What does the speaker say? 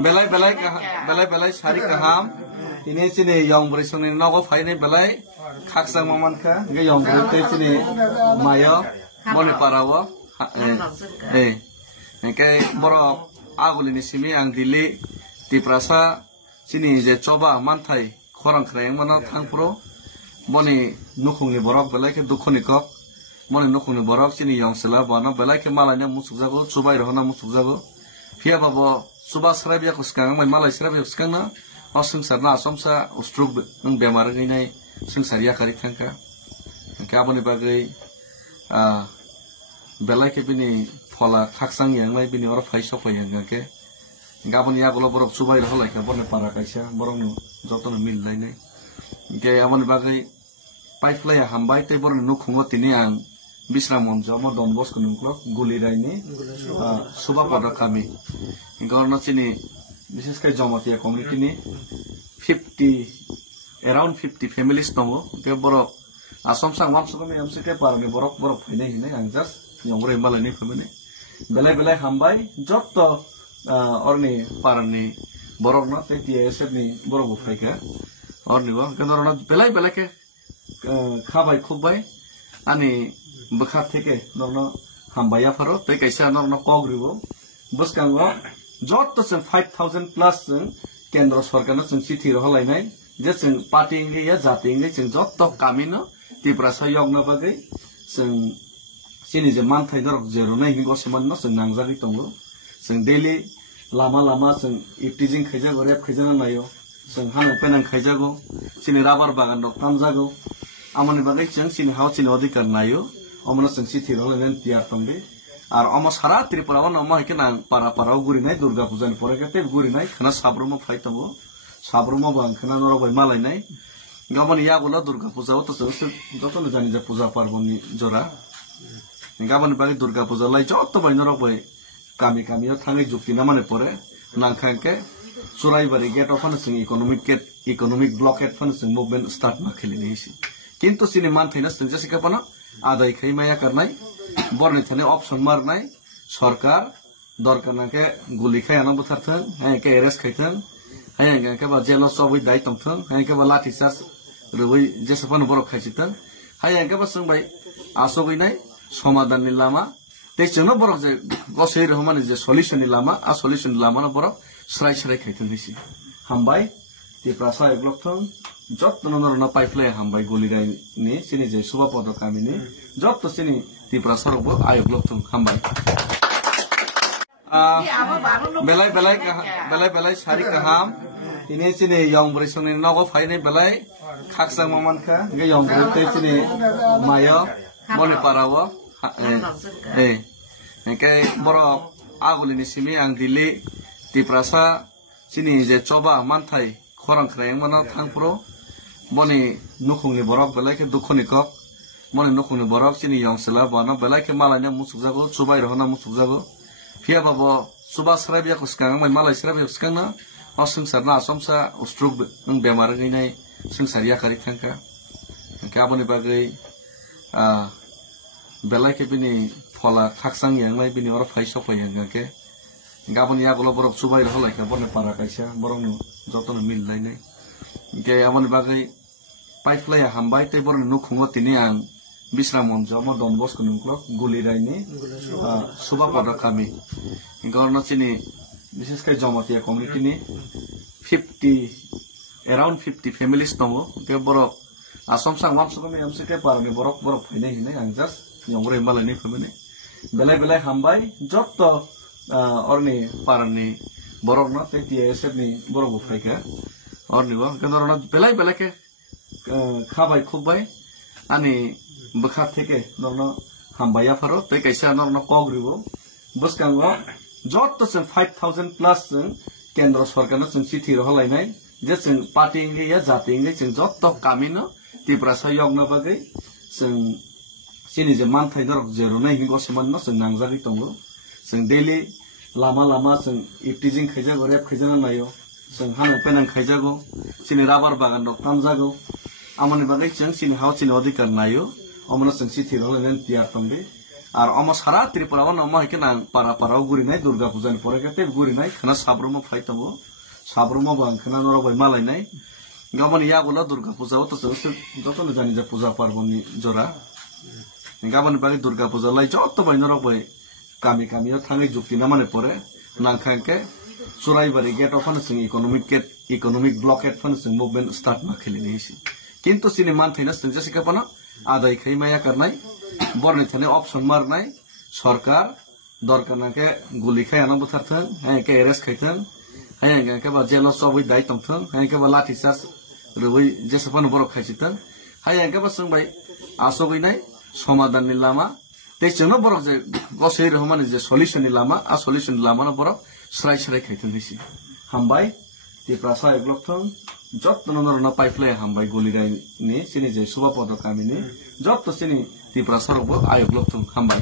belai sari kaham ini sini yang berisungin nago faine belai kaksang mamanka ge yang berite sini mayo moni parawo ke borok agul ini simi ang dili tiprasa sini je coba mantai korang kereng mana tangpro moni nukungni borok belai ke dukuni kok moni nukungni borok sini yang sela bana belai ke malanya musuk jago coba irohna musuk jago Pia babo suba serabi aku sekarang, malai serabi aku sekarang na, sengsar na asomsa ustruk nung bemar gini sengsar ya kari tangka, apa nih bagai belai ke bini pola taksang yang lain bini orang faisok yang ke, apa nih ya kalau borok suba itu halai ke borne para kaisa, borong nu jotoh mil lain ke apa nih bagai pipe ya hambai te borne nu kungot ini yang Bisra monjo mo Don Bosco nungklok gulira ini suba pada kami. Karena sini bisnis kayak jamatia community ini around 50 families tongo. Dia borok asom sang mamsu kami amsi kayak parani borok ini yang jas yang boleh malah ini kami. Belai hambai jotto orni parani borok na te dia esep ni borok bufai orni go. Karena belai ke kabai kubai ani bekat teke norno hambaya faro te kaisa norno kogribo buskango jotto sen 5000 plus kendra sarkarna sen chithi rohalai nai je sen party inge ya jati inge sen jotto kamino tipra sayog na bagai sen sini je man thai dorok zero nai hingo semanno sen nangjari tongo sen daily lama sen ifteasing khaijago rap khaijana nayo sen hanu penang khaijago sini rabar bagan dok tamjago amani bagai sen sini haw sini odikar nayo Omno sengsi thiro len tiar tambe ar omo sara tripura on omo hekena para guri nai durga puja ni pore kate guri nai khana sabrumo phai tambo sabrumo bang khana noro bai malai nai gamon ya gola durga puja o to se joto ne jani je puja parbon ni jora gamon bagi durga puja lai joto bai noro bai kami o thangi jukti na mane pore nangkhangke surai bari gate of an sing economic blockade fan sing movement start ma kheli ni si kintu sini man thina sing jasi kapana आदाय खैमाया करनाय बरनि थाने option मारनाय सरकार दरकारना के गुली खायाना बुथारथों हाय के arrest खैथों हाय के बा jail सबै दाय तंथों हाय के बा लाठी चार्ज रुबै जेसेफान बर खायसिथों हाय के बा संबाय आसगैनाय समाधाननि लामा तेचनो बर जे गसै रहमानि जे सल्युशननि लामा आ सल्युशननि लामा बर स्राय खैथों हिसि हामबाय तिप्रासा एकलथों जत्तो नरना पाइपलाय हामबाय गुलिराय नि सिनि जे सुबा पद कामिनि जत्तो सिनि तिप्रा सरबो आयोग लथों हामबाय belai sari kaham ini sini yang berisungin nago faine belai kaksang mamanka ge yang berite sini mayo moni parawo ke borok agul ini simi ang dili tiprasa sini je coba mantai korang kereng mana tangpro moni nukungni borok belai ke dukuni kok moni nukungni borok sini yang sela bana belai ke malanya musuk jago subai rohna musuk jago pia babo suba serabi aku sekarang malai serabi aku sekarang na sengsar na asomsa ustruk nung bemar gini sengsar ya kari tangka ke apa nih bagai belai ke bini pola taksang yang lain bini orang faisok yang ke gabon ya kalau borok subai rohalai ke borne para kaisa borong nu joto mil lain ke apa nih bagai pipe ya hambai te borne nukungo tini ang Bisra monjo mo Don Bosco nungklok gulira ini suba pada kami karena sini bisnis kayak jamatia community ini around 50 families tongo dia borok asom sang mamsu kami amsi kayak parani borok ini yang jas yang boleh malah ini kami belai hambai jotto orni parani borok na te dia esep ni borok bufai ke orni go karena belai ke kabai kubai ani bekat teke norno hambaya faro te kaisa norno kogribo buskango jotto sen 5000 plus kendra sarkarna sen chithi rohalai nai je sen party inge ya jati inge sen jotto kamino tipra sayog na bagai sen sini je man thai dorok zero nai hingo semanno sen nangjari tongo sen daily lama sen ifteasing khaijago rap khaijana nayo sen hanu penang khaijago sini rabar bagan dok tamjago amani bagai sen sini haw sini odikar nayo omno sengsi thiro len tiar tambe আর অম সারা ত্রিপুরা নম হইকে না পারা পারাও গুরিনাই দুর্গা পূজানি পরে কেতে গুরিনাই খানা সাব্রমো ফাইতাবো সাব্রমো বাং খানা নরবাই মালাইনাই গাবন ইয়াগুলো দুর্গা পূজাও তো যত জানি যে পূজা পার্বণনি জোড়া গাবন বাকি দুর্গা পূজা লাই যত বাই নরবাই কামি কামিও থাঙে যুক্তি না মানে পরে নাংখাকে Churaibari gate of economic blockade ফানসিং মুভमेंट स्टार्ट मा खेली नहीं किंतु सिने मान थैना सिंजा सिकापना आदाय खै माया करनाय बरनि थाने ऑप्शन मारनाय सरकार दरकार नाके गुली खाय आना बुथारथन है के एरेस्ट खायथन है के बा जेल सबै दाय तंथन है के बा लाठी चार्ज रुबै जेसेफान बर खायसिथन है के बा संबाय आसोगैनाय समाधाननि लामा तेचनो बर जे गसै रहमाने जे सल्युशननि लामा आ सल्युशननि लामा न बर स्राय स्राय खायथन हिसि हामबाय ते प्रासा एकलथन যত্ন নরনা পাইফ্লাই হামবাই গলিরাই নি সিনি যে সুবাপদ কামিনি যত্ন সিনি ত্রিপুরা সরব আয়োগ লক্ষণ হামবাই